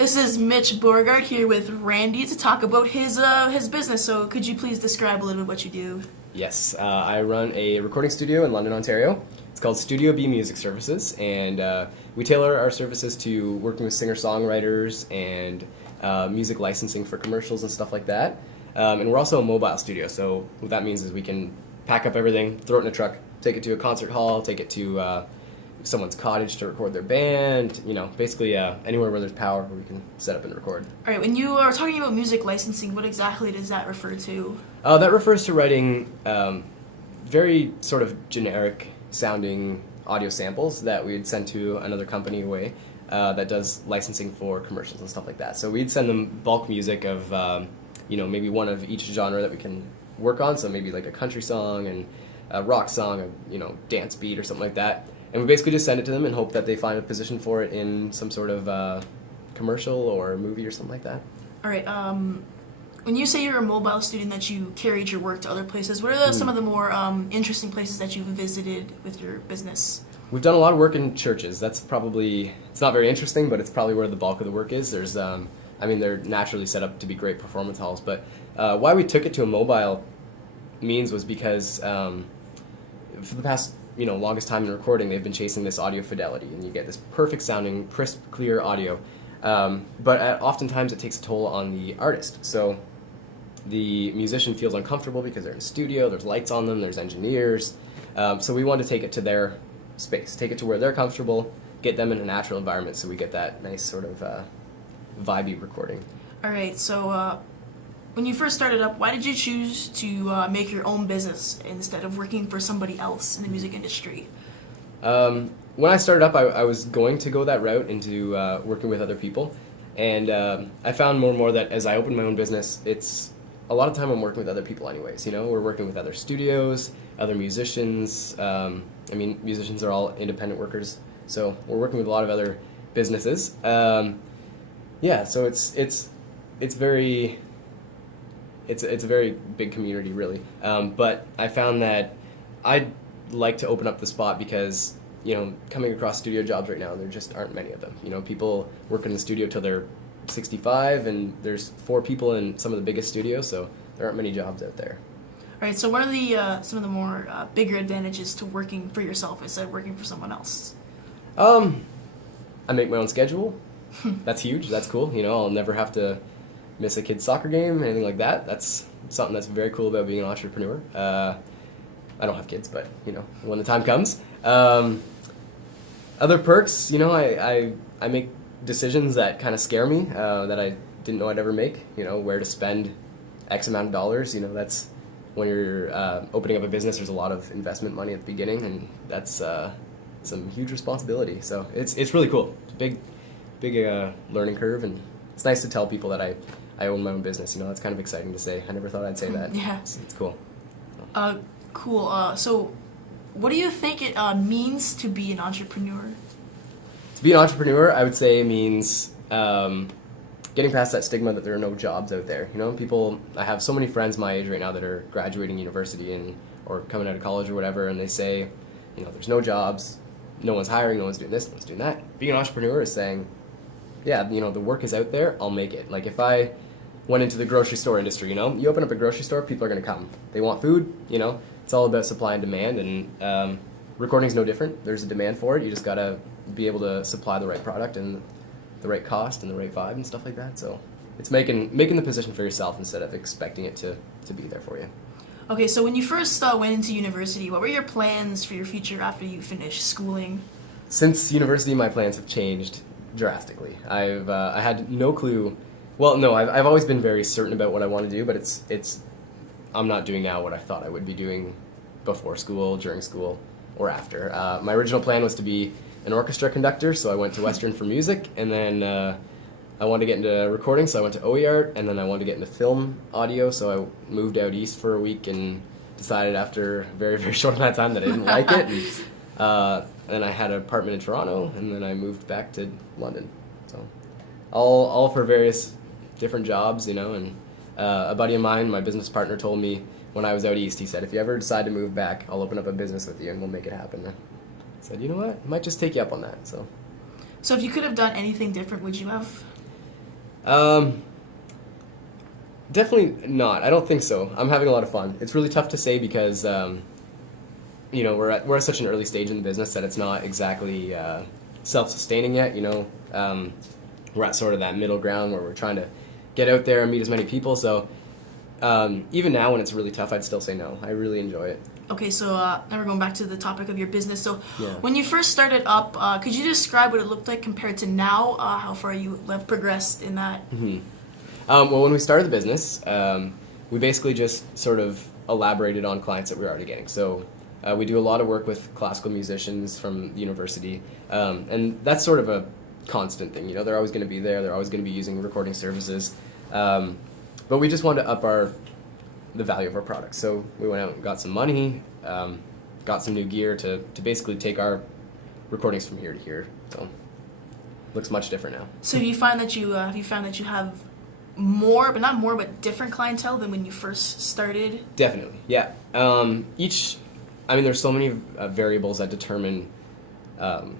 This is Mitch Beauregard here with Randy to talk about his business. So could you please describe a little bit what you do? Yes, I run a recording studio in London, Ontario. It's called Studio B Music Services, and we tailor our services to working with singer-songwriters and music licensing for commercials and stuff like that. And we're also a mobile studio, so what that means is we can pack up everything, throw it in a truck, take it to a concert hall, take it to someone's cottage to record their band, basically anywhere where there's power where we can set up and record. All right, when you are talking about music licensing, what exactly does that refer to? That refers to writing very sort of generic sounding audio samples that we'd send to another company away that does licensing for commercials and stuff like that. So we'd send them bulk music of maybe one of each genre that we can work on, so maybe like a country song and a rock song, a dance beat or something like that. And we basically just send it to them and hope that they find a position for it in some sort of commercial or movie or something like that. All right. When you say you're a mobile student, that you carried your work to other places, what are some of the more interesting places that you've visited with your business? We've done a lot of work in churches. That's probably, it's not very interesting, but it's probably where the bulk of the work is. There's, they're naturally set up to be great performance halls. But why we took it to a mobile means was because for the past longest time in recording, they've been chasing this audio fidelity, and you get this perfect sounding, crisp, clear audio. But oftentimes it takes a toll on the artist. So the musician feels uncomfortable because they're in a studio, there's lights on them, there's engineers. So we want to take it to their space, take it to where they're comfortable, get them in a natural environment so we get that nice sort of vibey recording. All right, so when you first started up, why did you choose to make your own business instead of working for somebody else in the music industry? When I started up, I was going to go that route into working with other people, and I found more and more that as I opened my own business, it's a lot of time I'm working with other people anyways. We're working with other studios, other musicians. Musicians are all independent workers, so we're working with a lot of other businesses. So it's a very big community, really. But I found that I'd like to open up the spot because, coming across studio jobs right now, there just aren't many of them. People work in the studio till they're 65, and there's 4 people in some of the biggest studios, so there aren't many jobs out there. All right, so what are the some of the more bigger advantages to working for yourself instead of working for someone else? I make my own schedule. That's huge. That's cool. I'll never have to miss a kid's soccer game, anything like that. That's something that's very cool about being an entrepreneur. I don't have kids, but when the time comes. Other perks, I make decisions that kind of scare me, that I didn't know I'd ever make. Where to spend X amount of dollars. That's when you're opening up a business. There's a lot of investment money at the beginning, and that's some huge responsibility. So it's really cool. It's a big learning curve, and it's nice to tell people that I own my own business. That's kind of exciting to say. I never thought I'd say that. Yeah. It's cool. Cool. So what do you think it means to be an entrepreneur? To be an entrepreneur, I would say means getting past that stigma that there are no jobs out there. I have so many friends my age right now that are graduating university or coming out of college or whatever, and they say, there's no jobs, no one's hiring, no one's doing this, no one's doing that. Being an entrepreneur is saying, yeah, the work is out there, I'll make it. Like if I went into the grocery store industry, you open up a grocery store, people are going to come. They want food, it's all about supply and demand, and recording's no different. There's a demand for it. You just got to be able to supply the right product and the right cost and the right vibe and stuff like that. So it's making the position for yourself instead of expecting it to be there for you. Okay, so when you first went into university, what were your plans for your future after you finished schooling? Since university, my plans have changed drastically. I had no clue. Well, no, I've always been very certain about what I want to do, but I'm not doing now what I thought I would be doing before school, during school, or after. My original plan was to be an orchestra conductor, so I went to Western for music, and then I wanted to get into recording, so I went to OEArt, and then I wanted to get into film audio, so I moved out east for a week and decided after a very, very short amount of time that I didn't like it. And then I had an apartment in Toronto, and then I moved back to London. So all for various different jobs, and a buddy of mine, my business partner, told me when I was out east, he said, if you ever decide to move back, I'll open up a business with you and we'll make it happen. I said, you know what, I might just take you up on that. So if you could have done anything different, would you have? Definitely not. I don't think so. I'm having a lot of fun. It's really tough to say because we're at such an early stage in the business that it's not exactly self-sustaining yet. We're at sort of that middle ground where we're trying to get out there and meet as many people. So even now, when it's really tough, I'd still say no. I really enjoy it. Okay, so now we're going back to the topic of your business. So Yeah. when you first started up, could you describe what it looked like compared to now? How far you have progressed in that? Well, when we started the business, we basically just sort of elaborated on clients that we were already getting. So we do a lot of work with classical musicians from the university, and that's sort of a constant thing. They're always going to be there. They're always going to be using recording services. But we just wanted to up the value of our products. So we went out and got some money, got some new gear to basically take our recordings from here to here. So it looks much different now. So have you found that you have more, but not more, but different clientele than when you first started? Definitely, yeah. There's so many variables that determine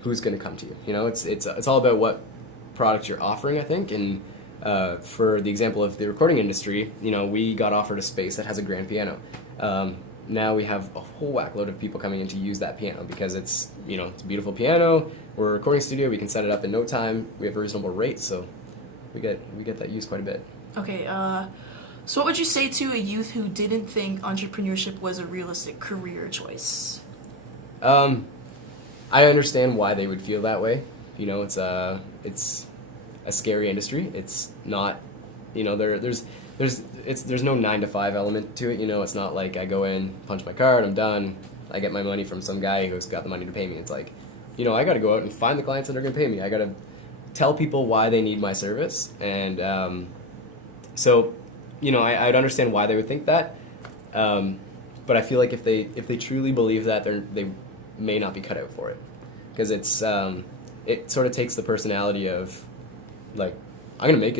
who's going to come to you. It's all about what product you're offering, I think. And for the example of the recording industry, we got offered a space that has a grand piano. Now we have a whole whack load of people coming in to use that piano because it's a beautiful piano. We're a recording studio. We can set it up in no time. We have a reasonable rate, so we get that used quite a bit. Okay. So what would you say to a youth who didn't think entrepreneurship was a realistic career choice? I understand why they would feel that way. It's a scary industry. It's not, there's no 9 to 5 element to it. It's not like I go in, punch my card, I'm done. I get my money from some guy who's got the money to pay me. It's like, I got to go out and find the clients that are going to pay me. I got to tell people why they need my service, and so I'd understand why they would think that, but I feel like if they truly believe that, they may not be cut out for it, because it sort of takes the personality of, like, I'm gonna make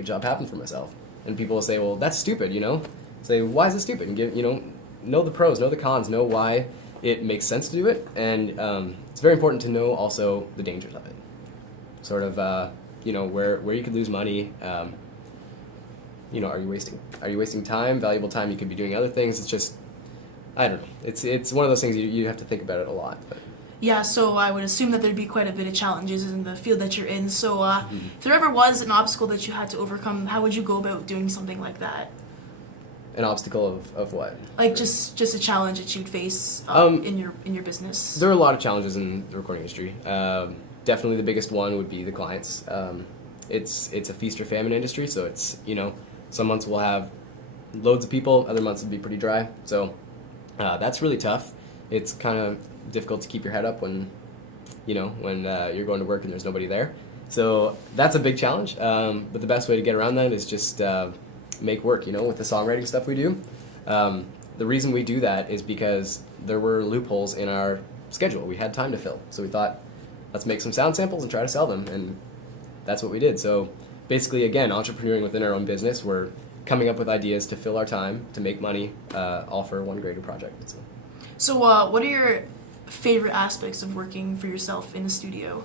a job happen for myself, and people will say, well, that's stupid, say, why is it stupid, and give know the pros, know the cons, know why it makes sense to do it, and it's very important to know also the dangers of it, sort of where you could lose money. Are you wasting time, valuable time? You could be doing other things. It's just, I don't know. It's one of those things you have to think about it a lot. But. Yeah, so I would assume that there'd be quite a bit of challenges in the field that you're in. So if there ever was an obstacle that you had to overcome, how would you go about doing something like that? An obstacle of what? Like just a challenge that you'd face in your business. There are a lot of challenges in the recording industry. Definitely the biggest one would be the clients. It's a feast or famine industry, so it's some months we'll have loads of people, other months it'll be pretty dry. So that's really tough. It's kind of difficult to keep your head up when you're going to work and there's nobody there. So that's a big challenge. But the best way to get around that is just make work. With the songwriting stuff we do. The reason we do that is because there were loopholes in our schedule. We had time to fill, so we thought, let's make some sound samples and try to sell them, and that's what we did. So basically, again, entrepreneuring within our own business, we're coming up with ideas to fill our time, to make money, all for one greater project. So what are your favorite aspects of working for yourself in the studio?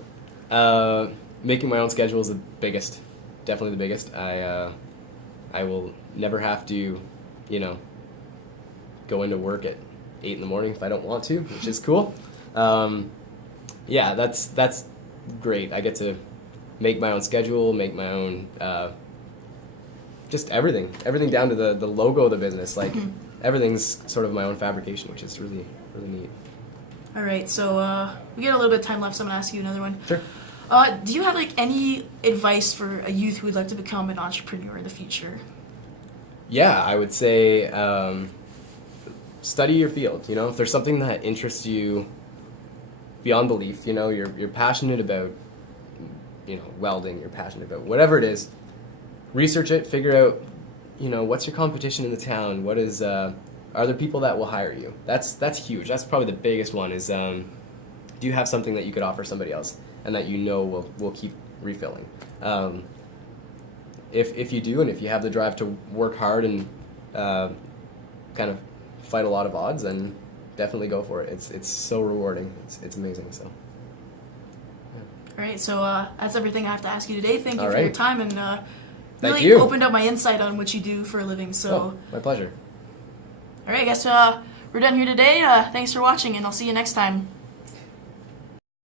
Making my own schedule is the biggest, definitely the biggest. I will never have to, go into work at 8 in the morning if I don't want to, which is cool. Yeah, that's great. I get to make my own schedule, make my own, just everything down to the logo of the business. Like, everything's sort of my own fabrication, which is really, really neat. All right, so we got a little bit of time left, so I'm going to ask you another one. Sure. Do you have, any advice for a youth who would like to become an entrepreneur in the future? Yeah, I would say study your field. If there's something that interests you beyond belief, you're passionate about, welding, you're passionate about whatever it is, research it, figure out, what's your competition in the town, what is, are there people that will hire you? That's huge. That's probably the biggest one is, do you have something that you could offer somebody else and that will keep refilling? If you do, and if you have the drive to work hard and kind of fight a lot of odds, then definitely go for it. It's so rewarding. It's amazing. So. Yeah. All right, so that's everything I have to ask you today. Thank you for right. your time, and Thank really you. opened up my insight on what you do for a living. So, Oh, my pleasure. all right, I guess we're done here today. Thanks for watching, and I'll see you next time.